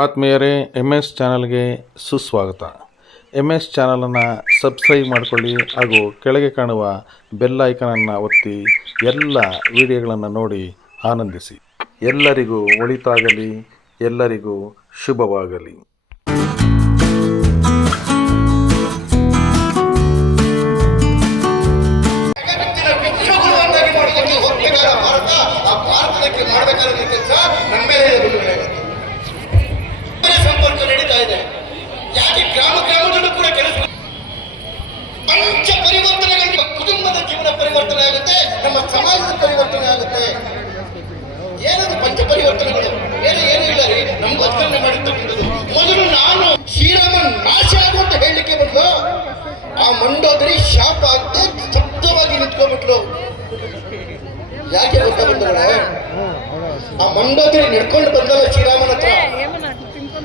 ಆತ್ಮೀಯರೇ, MS ಚಾನಲ್ಗೆ ಸುಸ್ವಾಗತ. MS ಚಾನಲನ್ನು ಸಬ್ಸ್ಕ್ರೈಬ್ ಮಾಡಿಕೊಳ್ಳಿ ಹಾಗೂ ಕೆಳಗೆ ಕಾಣುವ ಬೆಲ್ ಐಕನನ್ನು ಒತ್ತಿ ಎಲ್ಲ ವಿಡಿಯೋಗಳನ್ನು ನೋಡಿ ಆನಂದಿಸಿ. ಎಲ್ಲರಿಗೂ ಒಳಿತಾಗಲಿ, ಎಲ್ಲರಿಗೂ ಶುಭವಾಗಲಿ. ಸಂಪರ್ಕ ನಡೀತಾ ಇದೆ. ಯಾಕೆ ಗ್ರಾಮ ಗ್ರಾಮದಲ್ಲೂ ಕೂಡ ಕೆಲಸ ಪಂಚ ಪರಿವರ್ತನೆಗಳು, ಕುಟುಂಬದ ಜೀವನ ಪರಿವರ್ತನೆ ಆಗುತ್ತೆ, ನಮ್ಮ ಸಮಾಜದ ಪರಿವರ್ತನೆ ಆಗುತ್ತೆ. ಏನದು ಪಂಚ ಪರಿವರ್ತನೆಗಳು? ಏನು ಇಲ್ಲ ರೀ, ನಮ್ಗೋಸ್ಕರನೇ ಮಾಡಿರ್ತಕ್ಕಂಥದ್ದು. ಮೊದಲು ನಾನು ಶ್ರೀರಾಮನ್ ನಾಶ ಆಗುವಂತ ಹೇಳಲಿಕ್ಕೆ ಬಂದು ಆ ಮಂಡೋದರಿ ಶಾಪ ಆಗ್ತಾ ಶಬ್ದವಾಗಿ ನಿಂತ್ಕೊಂಡ್ಬಿಟ್ಲು. ಯಾಕೆ ಬಂದವಳೆ? ಆ ಮಂಡೋದರಿ ನಡ್ಕೊಂಡು ಬಂದವ ಶ್ರೀರಾಮನ ಹತ್ರ.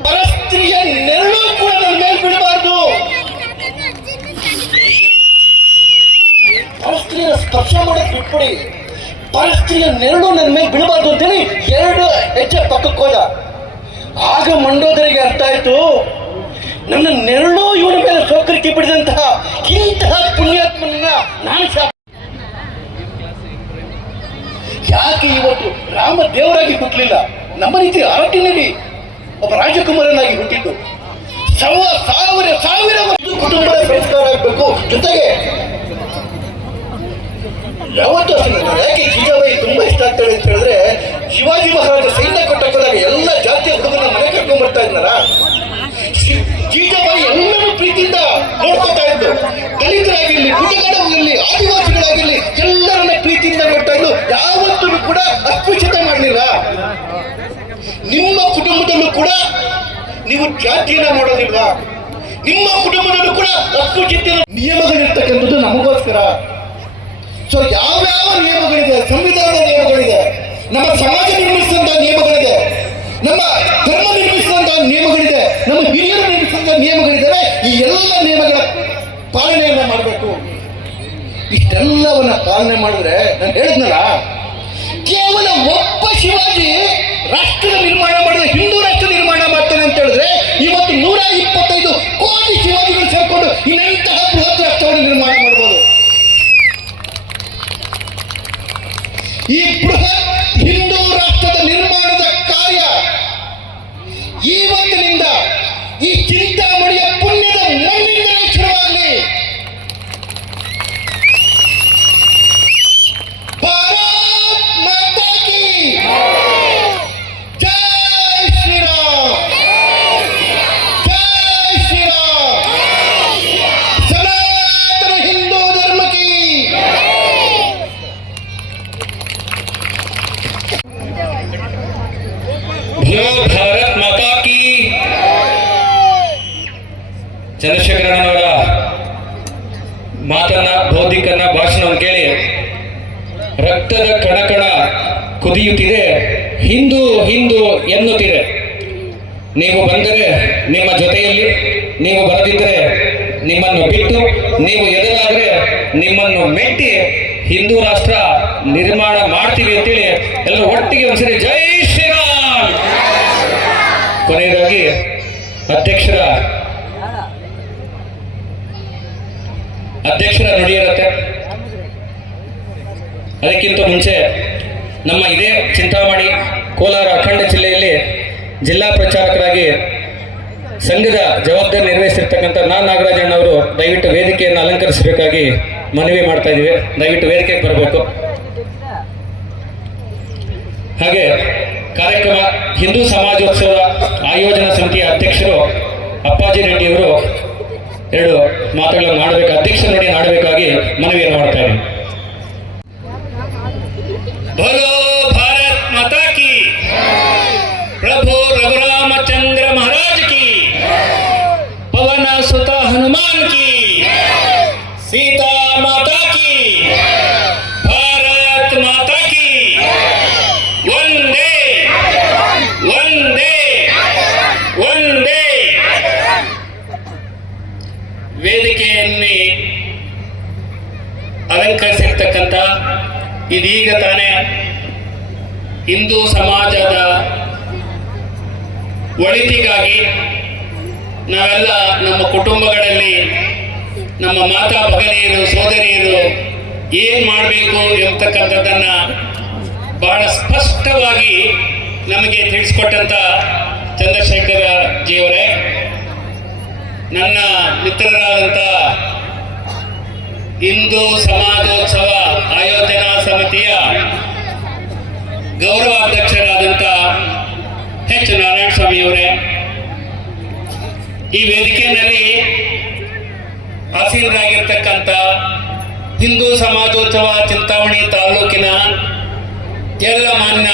ಪರಸ್ತ್ರೀಯ ನೆರಳು ಕೂಡ ನನ್ನ ಮೇಲೆ ಬಿಡಬಾರ್ದು, ಪರಸ್ತ್ರೀಯ ಸ್ಪರ್ಶ ಮಾಡಕ್ ಬಿಟ್ಬಿಡಿ, ಪರಸ್ತ್ರೀಯ ನೆರಳು ನನ್ನ ಮೇಲೆ ಬಿಡಬಾರ್ದು ಅಂತೇಳಿ 2 ಹೆಜ್ಜೆ ಪಕ್ಕಕ್ಕೆ ಹೋದ. ಆಗ ಮಂಡೋದರಿಗೆ ಅರ್ಥ ಆಯ್ತು, ನನ್ನ ನೆರಳು ಇವನ ಮೇಲೆ ಸೋಕರಿಕೆ ಬಿಡಿದಂತಹ ಇಂತಹ ಪುಣ್ಯಾತ್ಮನ ನಾನು ಯಾಕೆ ಇವತ್ತು ರಾಮ ದೇವರಾಗಿ ಹುಟ್ಟಲಿಲ್ಲ? ನಮ್ಮ ರೀತಿ ಅರಟಿನಲ್ಲಿ ಒಬ್ಬ ರಾಜಕುಮಾರನಾಗಿ ಹುಟ್ಟಿದ್ದು. ಸಾವಿರ ಕುಟುಂಬದ ಸಂಸ್ಕಾರ ಆಗಬೇಕು. ಜೊತೆಗೆ ಯಾವತ್ತೂ ಯಾಕೆ ಜೀಜಾಬಾಯಿ ತುಂಬಾ ಇಷ್ಟ ಆಗ್ತಾಳೆ ಅಂತ ಹೇಳಿದ್ರೆ, ಶಿವಾಜಿ ಮಹಾರಾಜ ಸೈನ್ಯ ಕೊಟ್ಟಾಗ ಎಲ್ಲ ಜಾತಿಯ ಹುಡುಗನ ಮನೆ ಕರ್ಕೊಂಡ್ ಬರ್ತಾ ಇದ್ದಾರ. ಜೀಜಾಬಾಯಿ ಎಲ್ಲರೂ ಪ್ರೀತಿಯಿಂದ ನೋಡ್ಕೊತಾ ಇದ್ದು, ದಲಿತರಾಗಿರ್ಲಿ, ಗುಡ್ಡಗಾಡಾಗಿರ್ಲಿ, ಆದಿವಾಸಿಗಳಾಗಿರ್ಲಿ ಎಲ್ಲರನ್ನ ಪ್ರೀತಿಯಿಂದ ನೋಡ್ತಾ ಇದ್ದು. ಯಾವತ್ತೂ ಕೂಡ ಅಸ್ಪೃಶ್ಯತೆ ಮಾಡಲಿಲ್ಲ. ನಿಮ್ಮ ಕುಟುಂಬದಲ್ಲೂ ಕೂಡ ನೀವು ಜಾತಿಯನ್ನ ನೋಡೋದಿಲ್ವಾ? ನಿಮ್ಮ ಕುಟುಂಬದಲ್ಲೂ ಕೂಡ ಅಸ್ಪೃಶ್ಯತೆಯ ನಿಯಮಗಳಿರ್ತಕ್ಕಂಥದ್ದು ನಮಗೋಸ್ಕರ. ಸೊ ಯಾವ್ಯಾವ ನಿಯಮಗಳಿದೆ, ಸಂವಿಧಾನದ ನಿಯಮಗಳಿದೆ, ನಮ್ಮ ಸಮಾಜ ನಿರ್ಮಿಸಿದಂತಹ ನಿಯಮಗಳಿದೆ, ನಮ್ಮ ಧರ್ಮ ನಿರ್ಮಿಸಿದಂತಹ ನಿಯಮಗಳಿದೆ, ನಮ್ಮ ಹಿರಿಯರು ನಿರ್ಮಿಸಿದಂತಹ ನಿಯಮಗಳಿದ್ದಾವೆ. ಈ ಎಲ್ಲ ನಿಯಮಗಳ ಪಾಲನೆಯನ್ನ ಮಾಡಬೇಕು. ಇಷ್ಟೆಲ್ಲವನ್ನ ಪಾಲನೆ ಮಾಡಿದ್ರೆ, ನಾನು ಹೇಳಿದ್ನಲ್ಲ, ಕೇವಲ ಒಬ್ಬ ಶಿವಾಜಿ ರಾಷ್ಟ್ರ ನಿರ್ಮಾಣ ಮಾಡಿದ, ಹಿಂದೂ ರಾಷ್ಟ್ರ ನಿರ್ಮಾಣ ಮಾಡ್ತಾನೆ ಅಂತ ಹೇಳಿದ್ರೆ, ಇವತ್ತು 125 ಕೋಟಿ ಶಿವಾಜಿಗಳು ಸೇರ್ಕೊಂಡು ಇನ್ನೆಂತಹ ಬೃಹತ್ ರಾಷ್ಟ್ರವನ್ನು ನಿರ್ಮಾಣ ಮಾಡಬಹುದು. ಈ ಬೃಹತ್ ಹಿಂದೂ ರಾಷ್ಟ್ರದ ನಿರ್ಮಾಣದ ಕಾರ್ಯ ಇವತ್ತಿನಿಂದ ಈ ಚಿಂತಾಮಣಿಯ ಪುಣ್ಯದ ಮಣ್ಣಿಂದಲೇ ಶುರುವಾಗಲಿ. ಭಾರತ್ ಮಾತಾ ಕಿ ಜೈ ಶ್ರೀರಾಮ್, ಜೈ ಶ್ರೀರಾಮ್, ಸನಾತನ ಹಿಂದೂ ಧರ್ಮ ಕಿ. ಭಾರತ್ ಮಾತಾ ಕಿ. ಚಂದ್ರಶೇಖರಣ್ಣನವರ ಮಾತನ್ನ, ಬೌದ್ಧಿಕನ ಭಾಷಣವನ್ನು ಕೇಳಿ ರಕ್ತದ ಕಣಕಣ ಕುದಿಯುತ್ತಿದೆ, ಹಿಂದೂ ಹಿಂದೂ ಎನ್ನುತ್ತಿದೆ. ನೀವು ಬಂದರೆ ನಿಮ್ಮ ಜೊತೆಯಲ್ಲಿ, ನೀವು ಬರದಿದ್ದರೆ ನಿಮ್ಮನ್ನು ಬಿಟ್ಟು, ನೀವು ಎದುರಾದರೆ ನಿಮ್ಮನ್ನು ಮೆಟ್ಟಿ ಹಿಂದೂ ರಾಷ್ಟ್ರ ನಿರ್ಮಾಣ ಮಾಡ್ತೀವಿ ಅಂತೇಳಿ ಎಲ್ಲರೂ ಒಟ್ಟಿಗೆ ಒಂದ್ಸರಿ ಜೈ ಶ್ರೀರಾಮ್. ಕೊನೆಯದಾಗಿ ಅಧ್ಯಕ್ಷರ ನುಡಿ ಇರುತ್ತೆ. ಅದಕ್ಕಿಂತ ಮುಂಚೆ ನಮ್ಮ ಇದೇ ಚಿಂತಾಮಣಿ ಕೋಲಾರ ಅಖಂಡ ಜಿಲ್ಲೆಯಲ್ಲಿ ಜಿಲ್ಲಾ ಪ್ರಚಾರಕರಾಗಿ ಸಂಘದ ಜವಾಬ್ದಾರಿ ನಿರ್ವಹಿಸಿರ್ತಕ್ಕಂಥ ನಾಗರಾಜಣ್ಣವರು ದಯವಿಟ್ಟು ವೇದಿಕೆಯನ್ನು ಅಲಂಕರಿಸಬೇಕಾಗಿ ಮನವಿ ಮಾಡ್ತಾ ಇದ್ದೀವಿ. ದಯವಿಟ್ಟು ವೇದಿಕೆಗೆ ಬರಬೇಕು. ಹಾಗೆ ಕಾರ್ಯಕ್ರಮ ಹಿಂದೂ ಸಮಾಜೋತ್ಸವ ಆಯೋಜನಾ ಸಮಿತಿಯ ಅಧ್ಯಕ್ಷರು ಅಪ್ಪಾಜಿ ರೆಡ್ಡಿಯವರು 2 ಮಾತುಗಳನ್ನು ಆಡಬೇಕು, ಅಧ್ಯಕ್ಷ ನುಡಿ ಆಡಬೇಕಾಗಿ ಮನವಿಯನ್ನು ಮಾಡ್ತಾ ಇದ್ದೀವಿ. बोलो भारत माता की, प्रभु रघुरामचंद्र महाराज की, पवन सुत हनुमान की, सीता माता की, भारत माता की. वंदे वंदे वंदे. ವೇದಿಕೆಯಲ್ಲಿ ಅಲಂಕರಿಸಿರ್ತಕ್ಕಂಥ ಇದೀಗ ತಾನೇ ಹಿಂದೂ ಸಮಾಜದ ಒಳಿತಿಗಾಗಿ ನಾವೆಲ್ಲ ನಮ್ಮ ಕುಟುಂಬಗಳಲ್ಲಿ ನಮ್ಮ ಮಾತಾ ಭಗಿನಿಯರು ಸೋದರಿಯರು ಏನು ಮಾಡಬೇಕು ಎಂಬತಕ್ಕಂಥದ್ದನ್ನ ಬಹಳ ಸ್ಪಷ್ಟವಾಗಿ ನಮಗೆ ತಿಳಿಸ್ಕೊಟ್ಟಂತ ಚಂದ್ರಶೇಖರ ಜಿಯವರೇ, ನನ್ನ ಮಿತ್ರರಾದಂಥ ಹಿಂದೂ ಸಮಾಜೋತ್ಸವ ಆಯೋಜನಾ ಸಮಿತಿಯ ಗೌರವಾಧ್ಯಕ್ಷರಾದಂಥ ಎಚ್ ನಾರಾಯಣಸ್ವಾಮಿಯವರೇ, ಈ ವೇದಿಕೆಯಲ್ಲಿ ಆಸೀನರಾಗಿರ್ತಕ್ಕಂಥ ಹಿಂದೂ ಸಮಾಜೋತ್ಸವ ಚಿಂತಾಮಣಿ ತಾಲೂಕಿನ ಎಲ್ಲ ಮಾನ್ಯ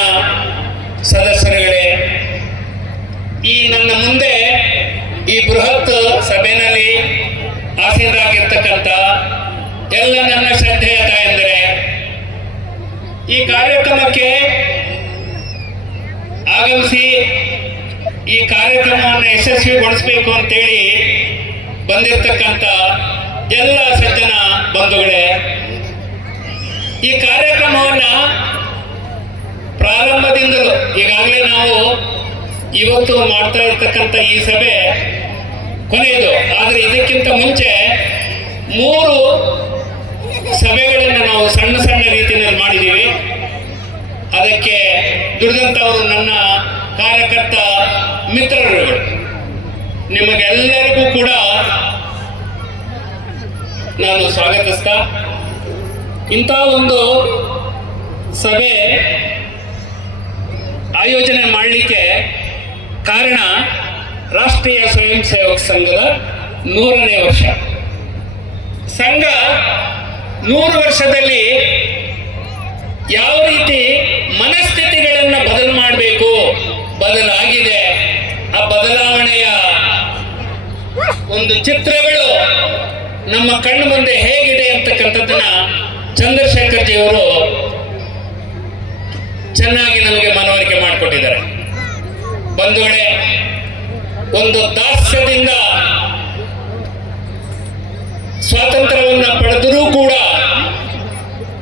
ಸದಸ್ಯರುಗಳೇ, ಈ ನನ್ನ ಮುಂದೆ ಈ ಬೃಹತ್ ಸಭೆಯಲ್ಲಿ ಆಸೀನರಾಗಿರ್ತಕ್ಕಂಥ ಎಲ್ಲ ನನ್ನ ಶ್ರದ್ಧೆಯ ತಾಯಂದಿರೇ, ಈ ಕಾರ್ಯಕ್ರಮಕ್ಕೆ ಆಗಮಿಸಿ ಈ ಕಾರ್ಯಕ್ರಮವನ್ನು ಯಶಸ್ವಿಗೊಳಿಸಬೇಕು ಅಂತೇಳಿ ಬಂದಿರತಕ್ಕಂಥ ಎಲ್ಲ ಸಜ್ಜನ ಬಂಧುಗಳೇ, ಈ ಕಾರ್ಯಕ್ರಮವನ್ನು ಪ್ರಾರಂಭದಿಂದಲೂ ಈಗಾಗಲೇ ನಾವು ಇವತ್ತು ಮಾಡ್ತಾ ಇರ್ತಕ್ಕಂಥ ಈ ಸಭೆ ಕೊನೆಯದು, ಆದರೆ ಇದಕ್ಕಿಂತ ಮುಂಚೆ 3 ಸಭೆಗಳನ್ನು ನಾವು ಸಣ್ಣ ಸಣ್ಣ ರೀತಿಯಲ್ಲಿ ಮಾಡಿದ್ದೀವಿ. ಅದಕ್ಕೆ ದುಡಿದಂಥವರು ನನ್ನ ಕಾರ್ಯಕರ್ತ ಮಿತ್ರರುಗಳು, ನಿಮಗೆಲ್ಲರಿಗೂ ಕೂಡ ನಾನು ಸ್ವಾಗತಿಸ್ತಾ, ಇಂಥ ಒಂದು ಸಭೆ ಆಯೋಜನೆ ಮಾಡಲಿಕ್ಕೆ ಕಾರಣ ರಾಷ್ಟ್ರೀಯ ಸ್ವಯಂ ಸೇವಕ ಸಂಘದ 100ನೇ ವರ್ಷ. ಸಂಘ 100 ವರ್ಷದಲ್ಲಿ ಯಾವ ರೀತಿ ಮನಸ್ಥಿತಿಗಳನ್ನು ಬದಲು ಮಾಡಬೇಕು, ಬದಲಾಗಿದೆ, ಆ ಬದಲಾವಣೆಯ ಒಂದು ಚಿತ್ರಗಳು ನಮ್ಮ ಕಣ್ಣು ಮುಂದೆ ಹೇಗಿದೆ ಅಂತಕ್ಕಂಥದ್ದನ್ನ ಚಂದ್ರಶೇಖರ್ ಜಿಯವರು ಚೆನ್ನಾಗಿ ನಮಗೆ ಮನವರಿಕೆ ಮಾಡಿಕೊಟ್ಟಿದ್ದಾರೆ. ಬಂಧುಗಳೇ, ಒಂದು ದಾಸ್ಯದಿಂದ ಸ್ವಾತಂತ್ರ್ಯವನ್ನು ಪಡೆದರೂ ಕೂಡ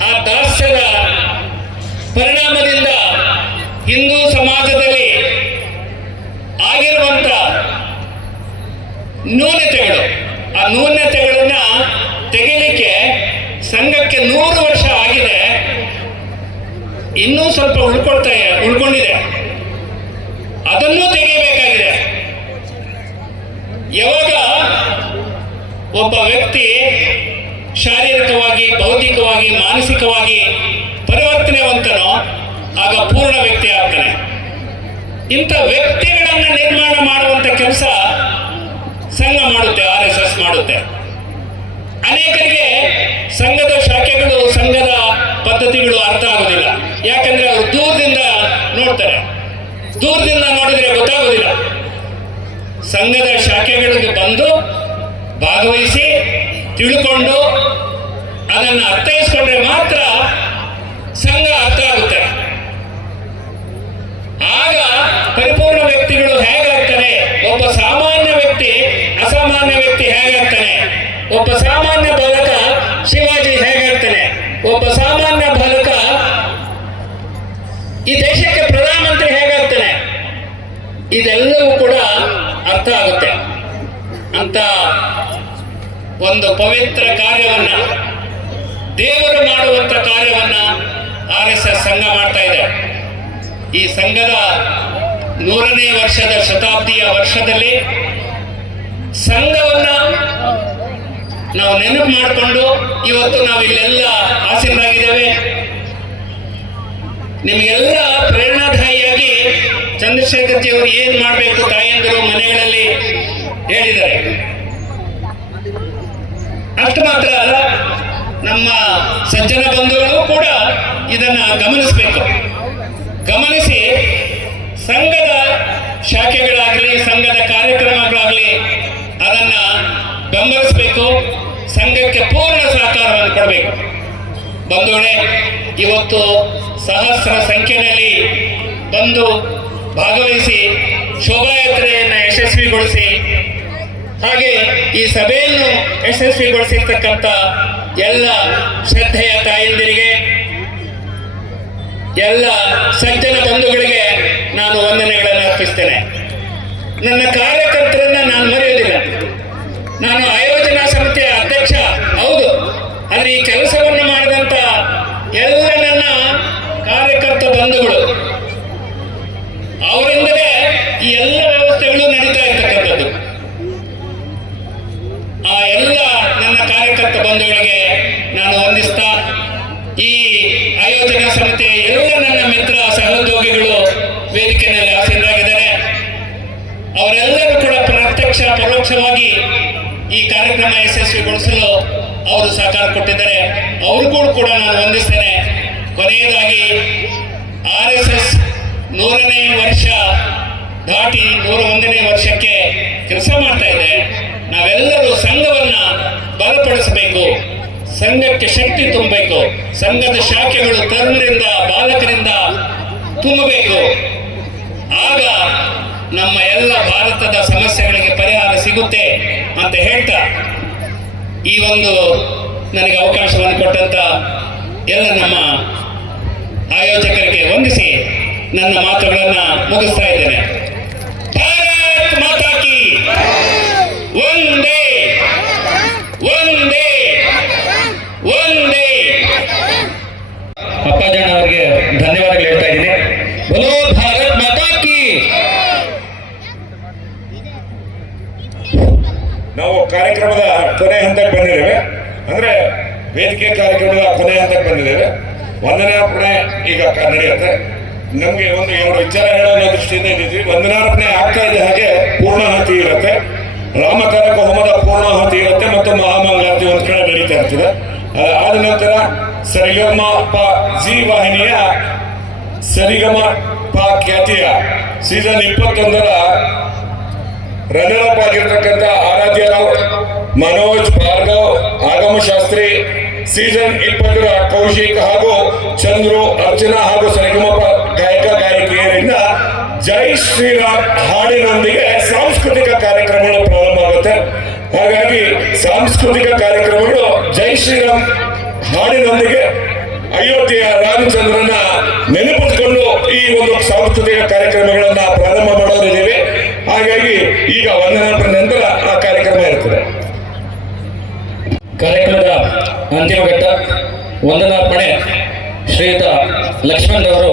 ಆ ದಾಸ್ಯದ ಪರಿಣಾಮದಿಂದ ಹಿಂದೂ ಸಮಾಜದಲ್ಲಿ ಆಗಿರುವಂತ ನ್ಯೂನತೆಗಳು, ಆ ನ್ಯೂನತೆಗಳನ್ನ ತೆಗೆಯಲಿಕ್ಕೆ ಸಂಘಕ್ಕೆ 100 ವರ್ಷ ಆಗಿದೆ, ಇನ್ನೂ ಸ್ವಲ್ಪ ಉಳ್ಕೊಂಡಿದೆ, ಅದನ್ನೂ ತೆಗೆಯಬೇಕಾಗಿದೆ. ಯಾವಾಗ ಒಬ್ಬ ವ್ಯಕ್ತಿ ಶಾರೀರಿಕವಾಗಿ, ಭೌತಿಕವಾಗಿ, ಮಾನಸಿಕವಾಗಿ ಪರಿವರ್ತನೆವಂತನೋ ಆಗ ಪೂರ್ಣ ವ್ಯಕ್ತಿ ಆಗ್ತಾನೆ. ಇಂಥ ವ್ಯಕ್ತಿಗಳನ್ನು ನಿರ್ಮಾಣ ಮಾಡುವಂತ ಕೆಲಸ ಸಂಘ ಮಾಡುತ್ತೆ, RSS ಮಾಡುತ್ತೆ. ಅನೇಕರಿಗೆ ಸಂಘದ ಶಾಖೆಗಳು, ಸಂಘದ ಪದ್ಧತಿಗಳು ಅರ್ಥ ಆಗೋದಿಲ್ಲ. ಯಾಕಂದ್ರೆ ಅವರು ದೂರದಿಂದ ನೋಡ್ತಾರೆ, ದೂರದಿಂದ ನೋಡಿದ್ರೆ ಗೊತ್ತಾಗೋದಿಲ್ಲ. ಸಂಘದ ಶಾಖೆಗಳಿಗೆ ಬಂದು ಭಾಗವಹಿಸಿ ತಿಳ್ಕೊಂಡು ಅದನ್ನು ಅರ್ಥೈಸ್ಕೊಂಡ್ರೆ ಮಾತ್ರ ಸಂಘ ಅರ್ಥ ಆಗುತ್ತೆ. ಆಗ ಪರಿಪೂರ್ಣ ವ್ಯಕ್ತಿಗಳು ಹೇಗಾಗ್ತಾರೆ, ಒಬ್ಬ ಸಾಮಾನ್ಯ ವ್ಯಕ್ತಿ ಅಸಾಮಾನ್ಯ ವ್ಯಕ್ತಿ ಹೇಗಾಗ್ತಾನೆ, ಒಬ್ಬ ಸಾಮಾನ್ಯ ಬಾಲಕ ಶಿವಾಜಿ ಹೇಗಾಗ್ತಾನೆ, ಒಬ್ಬ ಸಾಮಾನ್ಯ ಬಾಲಕ ಈ ದೇಶಕ್ಕೆ ಪ್ರಧಾನಮಂತ್ರಿ ಹೇಗಾಗ್ತಾನೆ, ಇದೆಲ್ಲವೂ ಕೂಡ ಅರ್ಥ ಆಗುತ್ತೆ. ಅಂತ ಒಂದು ಪವಿತ್ರ ಕಾರ್ಯವನ್ನ, ದೇವರು ಮಾಡುವಂತ ಕಾರ್ಯವನ್ನ RSS ಸಂಘ ಮಾಡ್ತಾ ಇದೆ. ಈ ಸಂಘದ 100ನೇ ವರ್ಷದ ಶತಾಬ್ದಿಯ ವರ್ಷದಲ್ಲಿ ಸಂಘವನ್ನ ನಾವು ನೆನಪು ಮಾಡಿಕೊಂಡು ಇವತ್ತು ನಾವು ಇಲ್ಲೆಲ್ಲ ಆಸೀನರಾಗಿದ್ದೇವೆ. ನಿಮಗೆಲ್ಲ ಪ್ರೇರಣಾದಾಯಿಯಾಗಿ ಚಂದ್ರಶೇಖರ್ ಜಿ ಅವರು ಏನ್ ಮಾಡಬೇಕು ತಾಯಂದಿರು ಮನೆಗಳಲ್ಲಿ ಹೇಳಿದ್ದಾರೆ. ಅಷ್ಟು ಮಾತ್ರ ಅಲ್ಲ, ನಮ್ಮ ಸಜ್ಜನ ಬಂಧುಗಳು ಕೂಡ ಇದನ್ನ ಗಮನಿಸಬೇಕು. ಗಮನಿಸಿ ಸಂಘದ ಶಾಖೆಗಳಾಗಲಿ, ಸಂಘದ ಕಾರ್ಯಕ್ರಮಗಳಾಗಲಿ ಅದನ್ನ ಬೆಂಬಲಿಸಬೇಕು, ಸಂಘಕ್ಕೆ ಪೂರ್ಣ ಸಹಕಾರವನ್ನು ಕೊಡಬೇಕು. ಬಂಧುಗಳೇ, ಇವತ್ತು ಸಹಸ್ರ ಸಂಖ್ಯೆಯಲ್ಲಿ ಬಂದು ಭಾಗವಹಿಸಿ ಶೋಭಾಯಾತ್ರೆಯನ್ನು ಯಶಸ್ವಿಗೊಳಿಸಿ, ಹಾಗೆ ಈ ಸಭೆಯನ್ನು ಯಶಸ್ವಿಗೊಳಿಸಿರ್ತಕ್ಕಂಥ ಎಲ್ಲ ಶ್ರದ್ಧೆಯ ತಾಯಂದಿರಿಗೆ, ಎಲ್ಲ ಸಜ್ಜನ ಬಂಧುಗಳಿಗೆ ನಾನು ವಂದನೆಗಳನ್ನು ಅರ್ಪಿಸ್ತೇನೆ. ನನ್ನ ಕಾರ್ಯಕರ್ತರನ್ನ ನಾನು ಮರೆಯೋದಿಲ್ಲ. ನಾನು ಆಯೋಜನಾ ಸಮಿತಿಯ ಅಧ್ಯಕ್ಷ ಹೌದು, ಆದರೆ ಈ ಕೆಲಸವನ್ನು ಮಾಡಿದಂತ ಎಲ್ಲ ನನ್ನ ಕಾರ್ಯಕರ್ತ ಬಂಧುಗಳು, ಅವರಿಂದಲೇ ಈ ಎಲ್ಲ ವ್ಯವಸ್ಥೆಗಳು ನಡೀತಾ ಇರ್ತಕ್ಕಂಥದ್ದು. ಆ ಎಲ್ಲ ನನ್ನ ಕಾರ್ಯಕರ್ತ ಬಂಧುಗಳಿಗೆ ನಾನು ವಂದಿಸ್ತಾ, ಈ ಆಯೋಜನಾ ಸಮಿತಿಯ ಎಲ್ಲ ನನ್ನ ಮಿತ್ರ ಸಹೋದ್ಯೋಗಿಗಳು ವೇದಿಕೆಯಲ್ಲಿ ಆಸೀನರಾಗಿದ್ದಾರೆ. ಅವರೆಲ್ಲರೂ ಕೂಡ ಪ್ರತ್ಯಕ್ಷ ಪರೋಕ್ಷವಾಗಿ ಈ ಕಾರ್ಯಕ್ರಮ ಯಶಸ್ವಿಗೊಳಿಸಲು ಅವರು ಸಹಕಾರ ಕೊಟ್ಟಿದ್ದಾರೆ. ಅವ್ರಿಗೂ ಕೂಡ ನಾನು ವಂದಿಸ್ತೇನೆ. ಕೊನೆಯದಾಗಿ RSS 100ನೇ ವರ್ಷ ದಾಟಿ 101ನೇ ವರ್ಷಕ್ಕೆ ಕೆಲಸ ಮಾಡ್ತಾ ಇದೆ. ನಾವೆಲ್ಲರೂ ಸಂಘವನ್ನ ಬಲಪಡಿಸಬೇಕು, ಸಂಘಕ್ಕೆ ಶಕ್ತಿ ತುಂಬಬೇಕು, ಸಂಘದ ಶಾಖೆಗಳು ತರುಣರಿಂದ ಬಾಲಕರಿಂದ ತುಂಬಬೇಕು. ಆಗ ನಮ್ಮ ಎಲ್ಲ ಭಾರತದ ಸಮಸ್ಯೆಗಳಿಗೆ ಪರಿಹಾರ ಸಿಗುತ್ತೆ ಅಂತ ಹೇಳ್ತಾ, ಈ ಒಂದು ನನಗೆ ಅವಕಾಶವನ್ನು ಕೊಟ್ಟಂತ ಎಲ್ಲ ನಮ್ಮ ಆಯೋಜಕರಿಗೆ ವಂದಿಸಿ ನನ್ನ ಮಾತುಗಳನ್ನ ಮುಗಿಸ್ತಾ ಇದ್ದೇನೆ. ಭಾರತ್ ಮಾತಾ ಕಿ ಒಂದೇ ಒಂದೇ ಒಂದೇ. ಅಪ್ಪಾಜಣ್ಣ ಅವರಿಗೆ ಧನ್ಯವಾದಗಳು ಹೇಳ್ತಾ ಇದ್ದೀನಿ. ಬೋಲೋ ಭಾರತ್ ಮಾತಾ ಕಿ. ನಾವು ಕಾರ್ಯಕ್ರಮದ ಕೊನೆ ಹಂತಕ್ಕೆ ಬಂದಿದ್ದೇವೆ, ಅಂದ್ರೆ ವೇದಿಕೆ ಕಾರ್ಯಕ್ರಮದ ಕೊನೆ ಹಂತಕ್ಕೆ ಬಂದಿದ್ದೇವೆ. ವಂದನಾರ್ಪಣೆ ಈಗ ನಡೆಯುತ್ತೆ. ನಮಗೆ ಒಂದು 2 ವಿಚಾರ ಹೇಳೋ ದೃಷ್ಟಿಯಿಂದ ಇದ್ದೀವಿ. ವಂದನಾರ್ಪಣೆ ಆಗ್ತಾ ಇದ್ದ ಹಾಗೆ ಪೂರ್ಣಾಹುತಿ ಇರುತ್ತೆ, ರಾಮಕಾರಕ ಹೋಮದ ಪೂರ್ಣಾಹುತಿ ಇರುತ್ತೆ ಮತ್ತು ಮಹಾಮಂಗಳಾರತಿ ಒಂದ್ ಕಡೆ ನಡೀತಾ ಇರ್ತದೆ. ಆದ ನಂತರ ಸರಿಗಮ ಪ ಜಿ ವಾಹಿನಿಯ ಸರಿಗಮ ಪ ಖ್ಯಾತಿಯ ಸೀಸನ್ 21ರ ರನ್ನರ್ ಅಪ್ ಆಗಿರ್ತಕ್ಕಂಥ ಆರಾಧ್ಯರಾವ್, ಮನೋಜ್ ಭಾರ್ಗವ್, ಆಗಮ ಶಾಸ್ತ್ರಿ, ಸೀಸನ್ 20ರ ಕೌಶಿಕ್ ಹಾಗೂ ಚಂದ್ರು, ಅರ್ಚನಾ ಹಾಗೂ ಸರಿಗಮಪ ಗಾಯಕ ಗಾಯಕಿಯರಿಂದ ಜೈ ಶ್ರೀರಾಮ್ ಹಾಡಿನೊಂದಿಗೆ ಸಾಂಸ್ಕೃತಿಕ ಕಾರ್ಯಕ್ರಮಗಳು ಪ್ರಾರಂಭ ಆಗುತ್ತೆ. ಹಾಗಾಗಿ ಸಾಂಸ್ಕೃತಿಕ ಕಾರ್ಯಕ್ರಮಗಳು ಜೈ ಶ್ರೀರಾಮ್ ಹಾಡಿನೊಂದಿಗೆ ಅಯೋಧ್ಯೆಯ ರಾಮಚಂದ್ರನ ನೆನಪಿಸಿಕೊಂಡು ಈ ಒಂದು ಸಾಂಸ್ಕೃತಿಕ ಕಾರ್ಯಕ್ರಮಗಳನ್ನ ಪ್ರಾರಂಭ ಮಾಡೋರಿದ್ದೇವೆ. ಹಾಗಾಗಿ ಈಗ ವಂದನಾರ್ಪಣೆ ನಂತರ ಆ ಕಾರ್ಯಕ್ರಮ ಇರ್ತದೆ. ಕಾರ್ಯಕ್ರಮದ ಅಂತಿಮ ಘಟ್ಟ ವಂದನಾರ್ಪಣೆ ಶ್ರೀಯುತ ಲಕ್ಷ್ಮಣ್ ಅವರು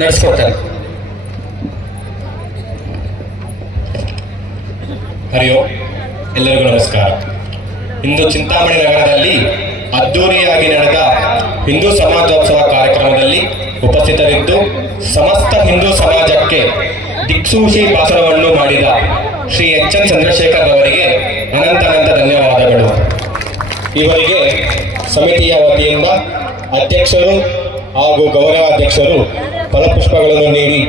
ನಡೆಸಿಕೊಡ್ತಾರೆ. ಹರಿಯೋ, ಎಲ್ಲರಿಗೂ ನಮಸ್ಕಾರ. ಇಂದು ಚಿಂತಾಮಣಿ ನಗರದಲ್ಲಿ ಅದ್ದೂರಿಯಾಗಿ ನಡೆದ ಹಿಂದೂ ಸಮಾಜೋತ್ಸವ ಕಾರ್ಯಕ್ರಮದಲ್ಲಿ ಉಪಸ್ಥಿತರಿದ್ದು ಸಮಸ್ತ ಹಿಂದೂ ಸಮಾಜಕ್ಕೆ ದಿಕ್ಸೂಚಿ ಭಾಷಣವನ್ನು ಮಾಡಿದ ಶ್ರೀ ಎಚ್ ಎನ್ ಚಂದ್ರಶೇಖರ್ ಅವರಿಗೆ ಅನಂತ ಧನ್ಯವಾದಗಳು. ಇವರಿಗೆ ಸಮಿತಿಯ ವತಿಯಿಂದ ಅಧ್ಯಕ್ಷರು ಹಾಗೂ ಗೌರವಾಧ್ಯಕ್ಷರು ಫಲಪುಷ್ಪಗಳನ್ನು ನೀಡಿ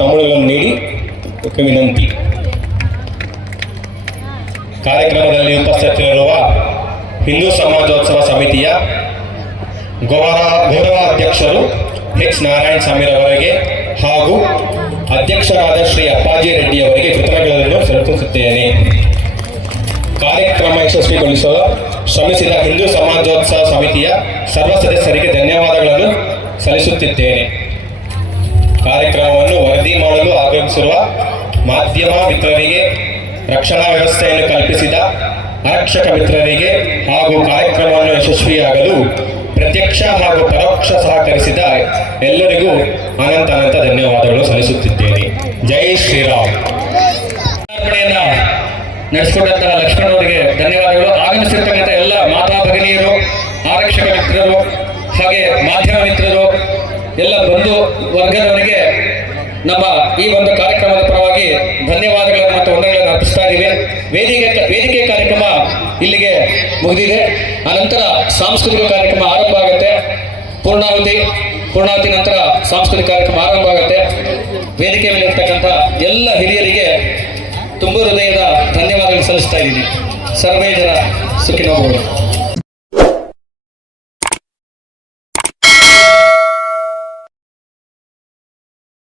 ತಮಿಳುಗಳನ್ನು ನೀಡಿ ವಿನಂತಿ. ಕಾರ್ಯಕ್ರಮದಲ್ಲಿ ಉಪಸ್ಥಿತರಿರುವ ಹಿಂದೂ ಸಮಾಜೋತ್ಸವ ಸಮಿತಿಯ ಗೌರವಾಧ್ಯಕ್ಷರು ಎಚ್ ನಾರಾಯಣ ಸ್ವಾಮಿ ಅವರಿಗೆ ಹಾಗೂ ಅಧ್ಯಕ್ಷರಾದ ಶ್ರೀ ಅಪ್ಪಾಜಿ ರೆಡ್ಡಿ ಅವರಿಗೆ ಕೃತಜ್ಞತೆಗಳನ್ನು ಸಲ್ಲಿಸುತ್ತೇನೆ. ಕಾರ್ಯಕ್ರಮ ಯಶಸ್ವಿಗೊಳಿಸಲು ಶ್ರಮಿಸಿದ ಹಿಂದೂ ಸಮಾಜೋತ್ಸವ ಸಮಿತಿಯ ಸರ್ವ ಸದಸ್ಯರಿಗೆ ಧನ್ಯವಾದಗಳನ್ನು ಸಲ್ಲಿಸುತ್ತಿದ್ದೇನೆ. ಕಾರ್ಯಕ್ರಮವನ್ನು ವರದಿ ಮಾಡಲು ಆಗಮಿಸಿರುವ ಮಾಧ್ಯಮ ಮಿತ್ರರಿಗೆ, ರಕ್ಷಣಾ ವ್ಯವಸ್ಥೆಯನ್ನು ಕಲ್ಪಿಸಿದ ಆರಕ್ಷಕ ಮಿತ್ರರಿಗೆ ಹಾಗೂ ಕಾರ್ಯಕ್ರಮವನ್ನು ಯಶಸ್ವಿಯಾಗಲು ಪ್ರತ್ಯಕ್ಷ ಹಾಗೂ ಪರೋಕ್ಷ ಸಹಕರಿಸಿದ ಎಲ್ಲರಿಗೂ ಅನಂತ ಧನ್ಯವಾದಗಳು ಸಲ್ಲಿಸುತ್ತಿದ್ದೇನೆ. ಜೈ ಶ್ರೀರಾಮ್. ನಡೆಸಿಕೊಂಡಂತಹ ಲಕ್ಷ್ಮಣ್ ಅವರಿಗೆ ಧನ್ಯವಾದಗಳು. ಆಗಮಿಸಿರ್ತಕ್ಕಂಥ ಎಲ್ಲ ಮಾತಾ ಭಗಿನಿಯರು, ಆರಕ್ಷಕ ಮಿತ್ರರು ಹಾಗೆ ಮಾಧ್ಯಮ ಮಿತ್ರರು, ಎಲ್ಲ ಬಂಧು ವರ್ಗದವರಿಗೆ ನಮ್ಮ ಈ ಒಂದು ಕಾರ್ಯಕ್ರಮದ ಪರವಾಗಿ ಧನ್ಯವಾದಗಳನ್ನು ಮತ್ತು ವಂದನೆಗಳನ್ನು ಅರ್ಪಿಸ್ತಾ ಇದ್ದೀವಿ. ವೇದಿಕೆ ಕಾರ್ಯಕ್ರಮ ಇಲ್ಲಿಗೆ ಮುಗಿದಿದೆ. ಅನಂತರ ಸಾಂಸ್ಕೃತಿಕ ಕಾರ್ಯಕ್ರಮ ಆರಂಭ ಆಗುತ್ತೆ. ಪೂರ್ಣಾವತಿ ನಂತರ ಸಾಂಸ್ಕೃತಿಕ ಕಾರ್ಯಕ್ರಮ ಆರಂಭ ಆಗುತ್ತೆ. ವೇದಿಕೆ ಮೇಲೆ ಇರ್ತಕ್ಕಂಥ ಎಲ್ಲ ಹಿರಿಯರಿಗೆ ತುಂಬ ಹೃದಯದ ಧನ್ಯವಾದಗಳು ಸಲ್ಲಿಸ್ತಾ ಇದ್ದೀನಿ. ಸರ್ವೇ ಜನ ಸುಖಿನೋ ಭವಂತು.